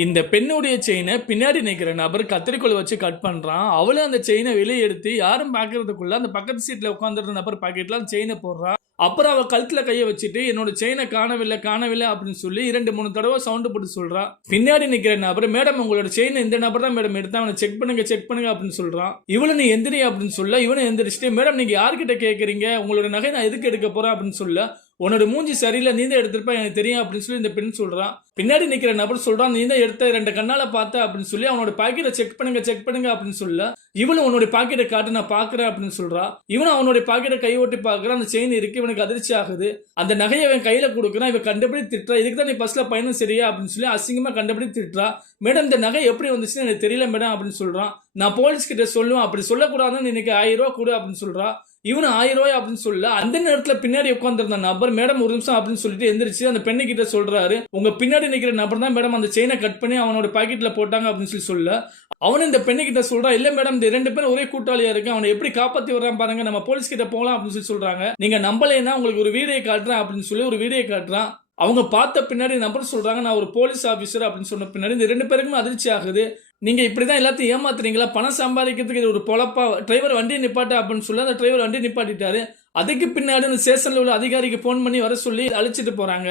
இந்த பெண்ணுடைய செயினை பின்னாடி நிக்கிற நபர் கத்தரிக்கோல் வச்சு கட் பண்றான். அவளும் அந்த செயினை வெளியே எடுத்து யாரும் பாக்குறதுக்குள்ள அந்த பக்கத்து சீட்ல உட்காந்துருந்த நபர் பாக்கெட்ல அந்த செயினை போடுறா. அப்புறம் அவ கழுத்துல கையை வச்சுட்டு என்னோட செயினை காணவில்லை காணவில்லை அப்படின்னு சொல்லி 2-3 தடவை சவுண்ட் போட்டு சொல்றா. பின்னாடி நிக்கிற நபர், மேடம் உங்களோட செயினை இந்த நபர் தான் மேடம் எடுத்தா, அவனை செக் பண்ணுங்க அப்படின்னு சொல்றான். இவளு நீ எந்திரி அப்படின்னு சொல்ல, இவனை எந்திரிச்சிட்டு மேடம் நீங்க யார்கிட்ட கேக்குறீங்க, உங்களோட நகை நான் எதுக்கு எடுக்க போறேன் அப்படின்னு சொல்ல, உன்னோட மூஞ்சி சரியில்லை, நீ தான் எடுத்திருப்ப எனக்கு தெரியும் அப்படின்னு சொல்லி இந்த பெண் சொல்றான். பின்னாடி நிக்கிற நபர் சொல்றான், நீ தான் எடுத்த, 2 கண்ணால பார்த்த அப்படின்னு சொல்லி அவனோட பாக்கெட்டை செக் பண்ணுங்க அப்படின்னு சொல்ல, இவனும் உன்னோட பாக்கெட்டை காட்டு நான் பாக்குறேன் அப்படின்னு சொல்றா. இவனும் அவனுடைய பாக்கெட்டை கை ஓட்டி பாக்குறான், அந்த செயின் இருக்கு. இவனுக்கு அதிர்ச்சி ஆகுது. அந்த நகையை அவன் கையில கொடுக்குறான். இவன் கண்டபடி திட்டுறா, இதுக்கு தான் நீ பஸ்ல பயணம் சரியா அப்படின்னு சொல்லி அசிங்கமா கண்டபடி திட்டுறா. மேடம் இந்த நகை எப்படி வந்துச்சுன்னு எனக்கு தெரியல மேடம் அப்படின்னு சொல்றான். நான் போலீஸ் கிட்ட சொல்லுவேன், அப்படி சொல்லக்கூடாதுன்னு இன்னைக்கு 1000 ரூபாய் கொடு அப்படின்னு சொல்றா. இவனு 1000 ரூபாய் அப்படின்னு சொல்ல, அந்த நேரத்துல பின்னாடி உட்கார்ந்திருந்த நபர் மேடம் ஒரு நிமிஷம் அப்படின்னு சொல்லிட்டு எந்திரிச்சு அந்த பெண்ணு கிட்ட சொல்றாரு, உங்க பின்னாடி நிக்கிற நபர் தான் மேடம் அந்த செயினை கட் பண்ணி அவனோட பாக்கெட்ல போட்டாங்க அப்படின்னு சொல்லி சொல்ல, அவனு இந்த பெண்ணு கிட்ட சொல்றான், இல்ல மேடம் இந்த 2 பேரும் ஒரே கூட்டாளியா இருக்கு, அவனை எப்படி காப்பாத்தி வர்றான் பாருங்க, நம்ம போலீஸ் கிட்ட போலாம் அப்படின்னு சொல்லி சொல்றாங்க. நீங்க நம்பலைன்னா உங்களுக்கு ஒரு வீடியோ காட்டுறேன் அப்படின்னு சொல்லி ஒரு வீடியோ காட்டுறான். அவங்க பார்த்த பின்னாடி நபர் சொல்றாங்க, நான் ஒரு போலீஸ் ஆபீசர் அப்படின்னு சொன்ன பின்னாடி இந்த 2 பேருக்குமே அதிர்ச்சி ஆகுது. நீங்க இப்படிதான் எல்லாத்தையும் ஏமாத்துறீங்களா, பணம் சம்பாதிக்கிறதுக்கு இது ஒரு பொழப்பா, டிரைவர் வண்டியை நிப்பாட்ட அப்படின்னு சொல்லி அந்த டிரைவர் வண்டி நிப்பாட்டிட்டாரு. அதுக்கு பின்னாடி அந்த ஸ்டேஷன்ல உள்ள அதிகாரிக்கு போன் பண்ணி வர சொல்லி அழைச்சிட்டு போறாங்க.